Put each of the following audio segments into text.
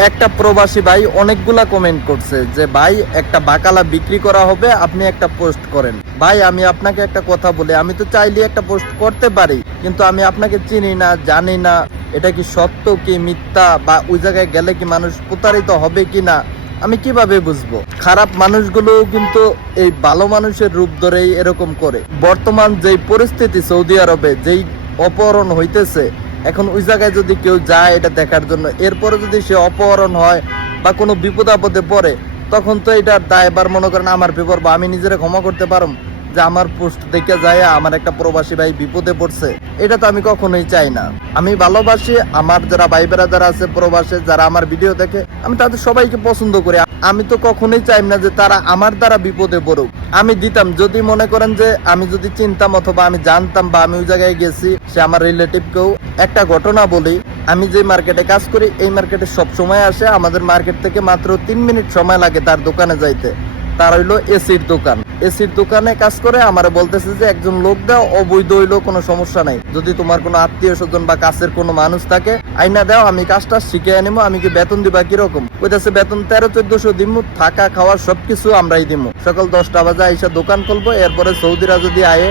একটা প্রবাসী ভাই অনেকগুলা কমেন্ট করছে যে ভাই একটা বাকালা বিক্রি করা হবে, আপনি একটা পোস্ট করেন। ভাই আমি আপনাকে একটা কথা বলি, আমি তো চাইলে একটা পোস্ট করতে পারি, কিন্তু আমি আপনাকে চিনি না, জানি না এটা কি সত্য কি মিথ্যা, বা ওই জায়গায় গেলে কি মানুষ প্রতারিত হবে কি না, আমি কিভাবে বুঝবো? খারাপ মানুষগুলো কিন্তু এই ভালো মানুষের রূপ ধরেই এরকম করে। বর্তমান যেই পরিস্থিতি সৌদি আরবে, যেই অপহরণ হইতেছে, এখন ওই জায়গায় যদি কেউ যায় এটা দেখার জন্য, এরপরে যদি সে অপহরণ হয় বা কোনো বিপদ আপদে পড়ে, তখন তো এটার দায়ভার মনে করেন আমার বিপদ, বা আমি নিজেরা ক্ষমা করতে পারব যে আমার পোস্ট দেখে যায় আমার একটা প্রবাসী ভাই বিপদে পড়ছে? এটা তো আমি কখনোই চাই না। আমি ভালোবাসি আমার যারা ভাই বেড়াদার আছে প্রবাসে, যারা আমার ভিডিও দেখে, আমি তাদের সবাইকে পছন্দ করি। আমি তো কখনোই চাই না যে তারা আমার দ্বারা বিপদে পড়ুক। আমি দিতাম যদি মনে করেন যে আমি যদি চিনতাম অথবা আমি জানতাম বা আমি ওই জায়গায় গেছি, সে আমার রিলেটিভ কেউ। একটা ঘটনা বলি, আমি যে মার্কেটে কাজ করি এই মার্কেটে সব সময় আসে, আমাদের মার্কেট থেকে মাত্র 3 মিনিট সময় লাগে তার দোকানে যাইতে। তার হইলো এসির দোকান, এসির দোকানে কাজ করে। আমার বলতেছে যে একজন লোক দাও, অবৈধ হইলেও কোনো সমস্যা নাই, যদি তোমার কোনো আত্মীয় স্বজন বা কাছের কোনো মানুষ থাকে আইনা দাও, আমি কাজটা শিখে আনিমো। আমি কি বেতন দিবা কিরকম? কইতাছে বেতন 1300-1400 দিমু, থাকা খাওয়ার সবকিছু আমরাই দিমু। সকাল 10টা বাজে আইসা দোকান খুলবো, এরপরে সৌদিরা যদি আয়ে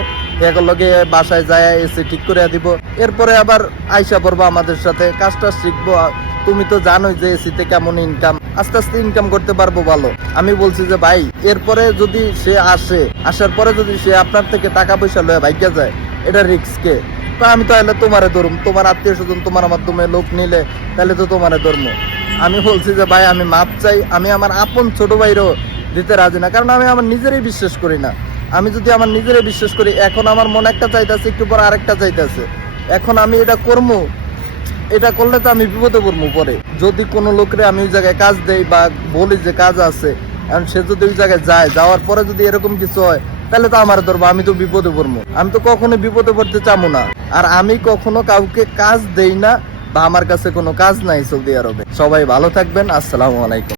লগে বাসায় যায় এসি ঠিক করে দিব, এরপরে আবার আইসা পড়বো আমাদের সাথে, কাজটা শিখবো। তুমি তো জানোই যে এসিতে কেমন ইনকাম, আস্তে আস্তে ইনকাম করতে পারবো ভালো। আমি বলছি যে ভাই এরপরে যদি সে আসে, আসার পরে যদি সে আপনার থেকে টাকা পয়সা লয়ে ভাইকা যায়, এটা রিস্ক কে? তো আমি তাহলে তোমারে ধরুম, তোমার আত্মীয় স্বজন তোমার মাধ্যমে লোক নিলে তাহলে তো তোমারে ধরবো। আমি বলছি যে ভাই আমি মাপ চাই, আমি আমার আপন ছোট ভাইরও দিতে রাজি না, কারণ আমি আমার নিজেরই বিশ্বাস করি না। আমি যদি আমার নিজেরই বিশ্বাস করি, এখন আমার মনে একটা চাইতেছে, একটু পর আরেকটা চাইতেছে, এখন আমি এটা করবো, এটা করলে তো আমি বিপদে পড়বো পরে। যদি কোনো লোকরে আমি ওই জায়গায় কাজ দেই বা বলি যে কাজ আছে, কারণ সে যদি ওই জায়গায় যায়, যাওয়ার পরে যদি এরকম কিছু হয়, তাহলে তো আমার ধরবো, আমি তো বিপদে পড়বো। আমি তো কখনো বিপদে পড়তে চাবো না। আর আমি কখনো কাউকে কাজ দেই না, বা আমার কাছে কোনো কাজ নাই সৌদি আরবে। সবাই ভালো থাকবেন, আসসালামু আলাইকুম।